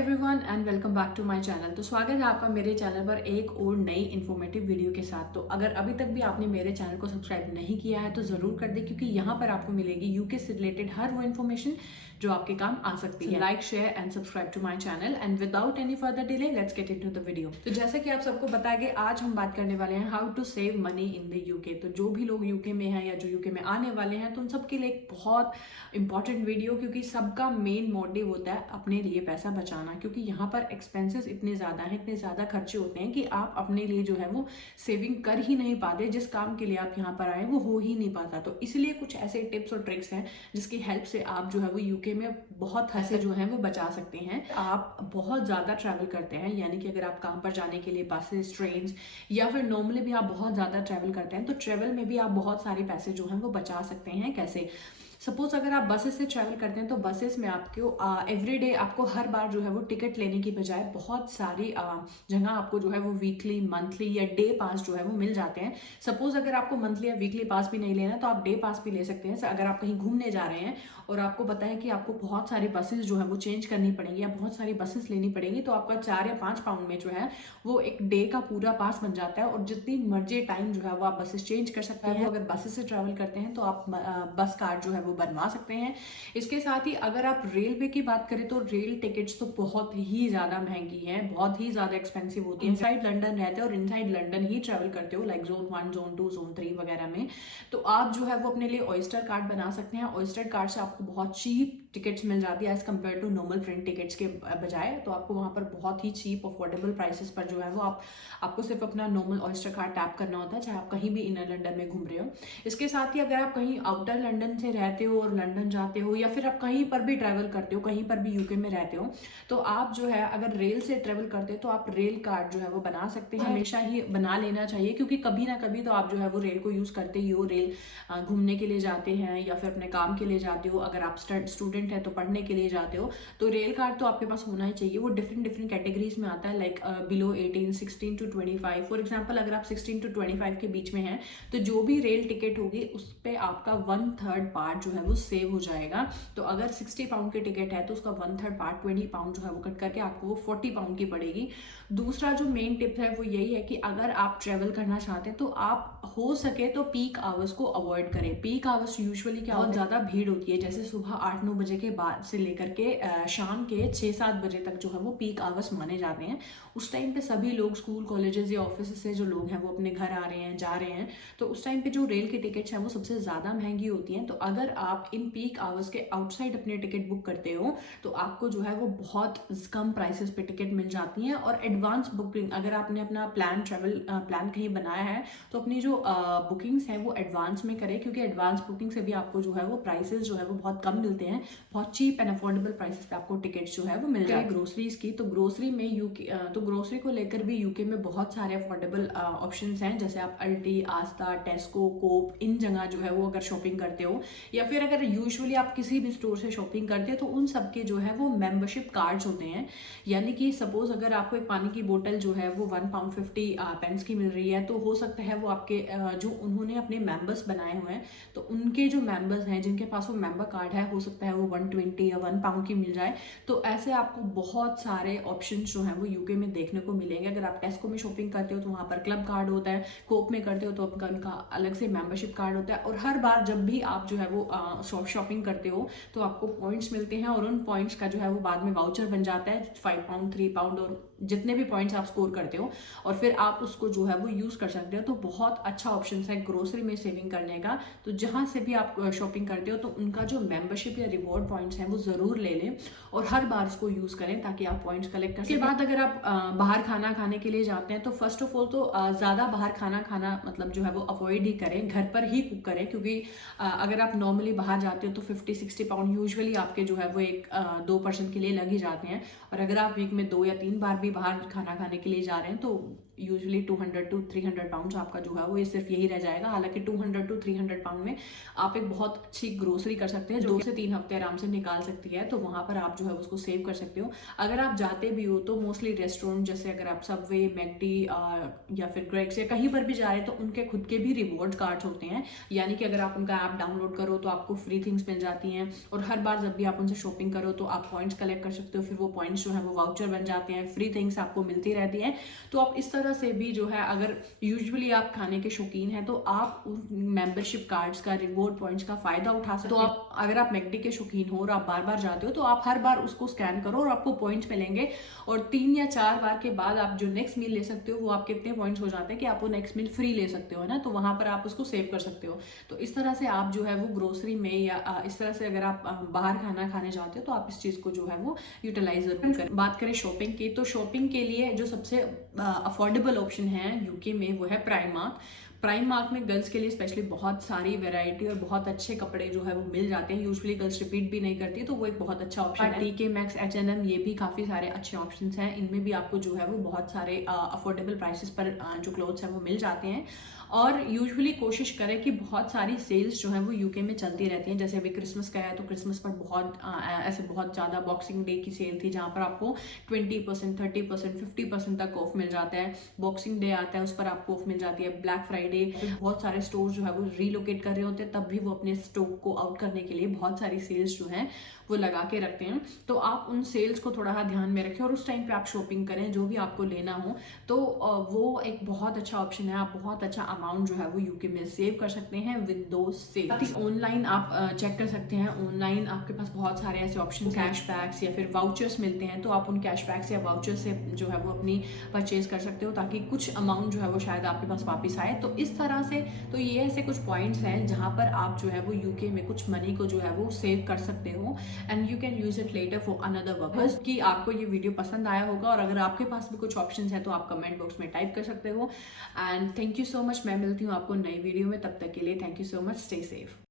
Everyone and welcome back to my channel. तो स्वागत है आपका मेरे चैनल पर एक और नई इन्फॉर्मेटिव वीडियो के साथ। तो अगर अभी तक भी आपने मेरे चैनल को सब्सक्राइब नहीं किया है तो ज़रूर कर दे, क्योंकि यहाँ पर आपको मिलेगी यूके से रिलेटेड हर वो इन्फॉर्मेशन जो आपके काम आ सकती है। Like, share and subscribe to my channel and without any further delay let's get into the video. तो जैसा कि आप सबको पता है कि आज हम बात करने वाले हैं how to save money in the UK. तो जो भी लोग यूके में हैं या जो यूके में आने वाले हैं तो उन सबके लिए एक बहुत इंपॉर्टेंट वीडियो, क्योंकि सबका मेन मोटिव होता है अपने लिए पैसा बचाना। क्योंकि यहाँ पर एक्सपेंसेस इतने ज़्यादा हैं, इतने ज़्यादा खर्चे होते हैं कि आप अपने लिए जो है वो सेविंग कर ही नहीं पाते। जिस काम के लिए आप यहाँ पर आए वो हो ही नहीं पाता। तो इसलिए कुछ ऐसे टिप्स और ट्रिक्स हैं जिसकी हेल्प से आप जो है वो यूके में बहुत पैसे जो है वो बचा सकते हैं। आप बहुत ज़्यादा ट्रैवल करते हैं, यानी कि अगर आप काम पर जाने के लिए बसेस, ट्रेन या फिर नॉर्मली भी आप बहुत ज़्यादा ट्रैवल करते हैं तो ट्रैवल में भी आप बहुत सारे पैसे जो हैं वो बचा सकते हैं। कैसे? सपोज अगर आप बसेस से ट्रैवल करते हैं तो बसेस में आपको एवरीडे आपको हर बार जो है वो टिकट लेने की बजाय बहुत सारी जगह आपको जो है वो वीकली, मंथली या डे पास जो है वो मिल जाते हैं। सपोज अगर आपको मंथली या वीकली पास भी नहीं लेना तो आप डे पास भी ले सकते हैं। अगर आप कहीं घूमने जा रहे हैं और आपको पता है कि आपको बहुत सारी बसेस जो है वो चेंज करनी पड़ेंगी या बहुत सारी बसेस लेनी पड़ेंगी, तो आपका 4 या 5 पाउंड में जो है वो एक डे का पूरा पास बन जाता है और जितनी मर्जी टाइम जो है वो आप बसेस चेंज कर सकते हैं। अगर बसेस से ट्रैवल करते हैं तो आप बस कार्ड जो है वो बनवा सकते हैं। इसके साथ ही अगर आप रेलवे की बात करें तो रेल टिकट्स तो बहुत ही ज़्यादा महंगी हैं, बहुत ही ज़्यादा एक्सपेंसिव होती है। इनसाइड लंदन रहते हो और इनसाइड लंदन ही ट्रैवल करते हो, लाइक जोन 1, जोन 2, जोन 3 वगैरह में, तो आप जो है वो अपने लिए ऑयस्टर कार्ड बना सकते हैं। ऑयस्टर कार्ड से आपको बहुत चीप टिकट्स मिल जाती है as compare to normal train tickets के बजाय। तो आपको वहाँ पर बहुत ही चीप अफोर्डेबल प्राइसेस पर जो है वो आपको सिर्फ अपना नॉर्मल ऑयस्टर कार्ड टैप करना होता है, चाहे आप कहीं भी इनर लंदन में घूम रहे हो। इसके साथ ही अगर आप कहीं आउटर लंदन से रहते हो और लंदन जाते हो या फिर आप कहीं पर भी ट्रैवल करते हो, कहीं पर भी यूके में रहते हो, तो आप जो है अगर रेल से ट्रैवल करते हो तो आप रेल कार्ड जो है वो बना सकते हैं। हमेशा ही बना लेना चाहिए, क्योंकि कभी ना कभी तो आप जो है वो रेल को यूज़ करते ही हो। रेल घूमने के लिए जाते हैं या फिर अपने काम के लिए जाते हो, अगर आप स्टूडेंट हैं तो पढ़ने के लिए जाते हो, तो रेल कार्ड तो आपके पास होना ही चाहिए। वो डिफरेंट कैटेगरीज में आता है, like below 18, 16 to 25। For example अगर आप 16 to 25 के बीच में हैं तो जो भी रेल टिकट होगी उस पर आपका 1/3 पार्ट जो है वो सेव हो जाएगा। तो अगर 60 पाउंड की टिकट है तो उसका 1/3 पार्ट 20 पाउंड जो है वो कट करके आपको वो 40 पाउंड की पड़ेगी। दूसरा जो मेन टिप है वो यही है कि अगर आप ट्रेवल करना चाहते हैं तो आप हो सके तो पीक आवर्स को अवॉइड करें। पीक आवर्स यूजुअली क्या बहुत ज़्यादा भीड़ होती है, जैसे सुबह 8-9 बजे के बाद से लेकर के शाम के 6-7 बजे तक जो है वो पीक आवर्स माने जाते हैं। उस टाइम पे सभी लोग स्कूल, कॉलेजेस या ऑफिस से जो लोग हैं वो अपने घर आ रहे हैं, जा रहे हैं, तो उस टाइम पे जो रेल की टिकट्स हैं वो सबसे ज़्यादा महंगी होती हैं। तो अगर आप इन पीक आवर्स के आउटसाइड अपने टिकट बुक करते हो तो आपको जो है वो बहुत कम प्राइसेस पे टिकट मिल जाती हैं। और एडवांस बुकिंग, अगर आपने अपना ट्रैवल प्लान कहीं बनाया है तो अपनी जो बुकिंग्स हैं वो एडवांस में करें, क्योंकि एडवांस बुकिंग से भी आपको जो है वो प्राइसेस जो है वो बहुत कम मिलते हैं। बहुत चीप एंड अफोर्डेबल प्राइसेस पे आपको टिकट्स जो है वो मिल जाए। ग्रोसरीज की, तो ग्रोसरी में तो ग्रोसरी को लेकर भी यूके में बहुत सारे अफोर्डेबल ऑप्शंस हैं, जैसे आप अल्टी, आस्था, टेस्को, कोप, इन जगह जो है वो अगर शॉपिंग करते हो या फिर अगर यूजुअली आप किसी भी स्टोर से शॉपिंग करते हो तो उन सब के जो है वो मेंबरशिप कार्ड्स होते हैं। यानी कि सपोज अगर आपको एक पानी की बोतल जो है वो 1 पाउंड 50 पेंस की मिल रही है, तो हो सकता है वो आपके जो उन्होंने अपने मेंबर्स बनाए हुए हैं तो उनके जो मेंबर्स हैं जिनके पास वो मेंबर कार्ड है, हो सकता है वो 120 या 1 पाउंड की मिल जाए। तो ऐसे आपको बहुत सारे ऑप्शन जो हैं वो यूके में देखने को मिलेंगे। अगर आप टेस्को में शॉपिंग करते हो तो वहाँ पर क्लब कार्ड होता है, कोप में करते हो तो उनका अलग से मेंबरशिप कार्ड होता है। और हर बार जब भी आप जो है वो शॉपिंग करते हो तो आपको पॉइंट्स मिलते हैं और उन पॉइंट्स का जो है वो बाद में वाउचर बन जाता है 5 पाउंड, 3 पाउंड और जितने भी पॉइंट्स आप स्कोर करते हो, और फिर आप उसको जो है वो यूज़ कर सकते हो। तो बहुत अच्छा ऑप्शन है ग्रोसरी में सेविंग करने का। तो जहाँ से भी आप शॉपिंग करते हो तो उनका जो मेंबरशिप या रिवॉर्ड पॉइंट्स हैं वो ज़रूर ले लें और हर बार इसको यूज़ करें ताकि आप पॉइंट्स कलेक्ट कर सकें। उसके बाद अगर आप बाहर खाना खाने के लिए जाते हैं तो फर्स्ट ऑफ ऑल तो ज़्यादा बाहर खाना मतलब जो है वो अवॉइड ही करें, घर पर ही कुक करें। क्योंकि अगर आप नॉर्मली बाहर जाते हो तो 50-60 पाउंड यूजुअली आपके जो है वो 2 पर्सन के लिए लग ही जाते हैं। और अगर आप वीक में 2 या 3 बार भी बाहर खाना खाने के लिए जा रहे हैं तो यूजुअली 200 to 300 पाउंड्स आपका जो है वो ये सिर्फ यही रह जाएगा। हालांकि 200 to 300 पाउंड में आप एक बहुत अच्छी ग्रोसरी कर सकते हैं, 2 से 3 हफ्ते आराम से निकाल सकती है। तो वहाँ पर आप जो है उसको सेव कर सकते हो। अगर आप जाते भी हो तो मोस्टली रेस्टोरेंट, जैसे अगर आप सबवे, मैकडी या फिर ग्रेग्स या कहीं पर भी जा रहे हैं, तो उनके खुद के भी रिवॉर्ड कार्ड्स होते हैं। यानी कि अगर आप उनका ऐप डाउनलोड करो तो आपको फ्री थिंग्स मिल जाती हैं, और हर बार जब भी आप उनसे शॉपिंग करो तो आप पॉइंट्स कलेक्ट कर सकते हो। फिर वो पॉइंट्स जो है वो वाउचर बन जाते हैं, फ्री थिंग्स आपको मिलती रहती हैं। तो आप इस तरह से भी जो है, अगर यूजुअली आप खाने के शौकीन हैं तो आप उन मेंबरशिप कार्ड्स का, रिवॉर्ड पॉइंट्स का फायदा उठा सकते हो। तो आप अगर आप मैकडी के शौकीन हो और आप बार बार जाते हो तो आप हर बार उसको स्कैन करो और आपको पॉइंट्स मिलेंगे, और 3 या 4 बार के बाद आप जो नेक्स्ट मील ले सकते हो वो आपके इतने पॉइंट्स हो जाते हैं कि आप वो नेक्स्ट मील फ्री ले सकते हो, है ना। तो वहां पर आप उसको सेव कर सकते हो। तो इस तरह से आप जो है वो ग्रोसरी में या इस तरह से अगर आप बाहर खाना खाने जाते हो तो आप इस चीज को जो है वो यूटिलाइज जरूर करें। बात करें शॉपिंग की, तो शॉपिंग के लिए जो सबसे अफोर्डेबल ऑप्शन है यूके में वो है प्राइमार्क में गर्ल्स के लिए स्पेशली बहुत सारी वैरायटी और बहुत अच्छे कपड़े जो है वो मिल जाते हैं। यूजुअली गर्ल्स रिपीट भी नहीं करती, तो वो एक बहुत अच्छा ऑप्शन है। टीके मैक्स, H&M, ये भी काफ़ी सारे अच्छे ऑप्शंस हैं। इनमें भी आपको जो है वो बहुत सारे अफोर्डेबल प्राइसेस पर जो क्लोथ्स हैं वो मिल जाते हैं। और यूजुअली कोशिश करें कि बहुत सारी सेल्स जो है वो यूके में चलती रहती हैं। जैसे अभी क्रिसमस का है तो क्रिसमस पर ऐसे बहुत ज़्यादा बॉक्सिंग डे की सेल थी, जहाँ पर आपको 20%, 30%, 50% तक ऑफ मिल जाता है। बॉक्सिंग डे आता है, उस पर आपको ऑफ मिल जाती है। ब्लैक फ्राइडे, बहुत सारे स्टोर जो है वो रीलोकेट कर रहे होते हैं, तब भी वो अपने स्टॉक को आउट करने के लिए बहुत सारी सेल्स जो हैं वो लगा के रखते हैं। तो आप उन सेल्स को थोड़ा ध्यान में रखें और उस टाइम पे आप शॉपिंग करें जो भी आपको लेना हो। तो वो एक बहुत अच्छा ऑप्शन है। आप बहुत अच्छा अमाउंट जो है वो यूके में सेव कर सकते हैं विद दो सेल्स। ऑनलाइन आप चेक कर सकते हैं। ऑनलाइन आपके पास बहुत सारे ऐसे ऑप्शन, कैशबैक्स या फिर वाउचर्स मिलते हैं, तो आप उन कैशबैक्स या वाउचर्स से जो है वो अपनी परचेज कर सकते हो, ताकि कुछ अमाउंट जो है वो शायद आपके पास वापस आए। तो इस तरह से, तो ये ऐसे कुछ पॉइंट्स हैं जहाँ पर आप जो है वो यूके में कुछ मनी को जो है वो सेव कर सकते हो, and you can use it later for another purpose. कि आपको ये वीडियो पसंद आया होगा, और अगर आपके पास भी कुछ ऑप्शंस हैं तो आप कमेंट बॉक्स में टाइप कर सकते हो। And thank you so much. मैं मिलती हूँ आपको नई वीडियो में, तब तक के लिए thank you so much. Stay safe.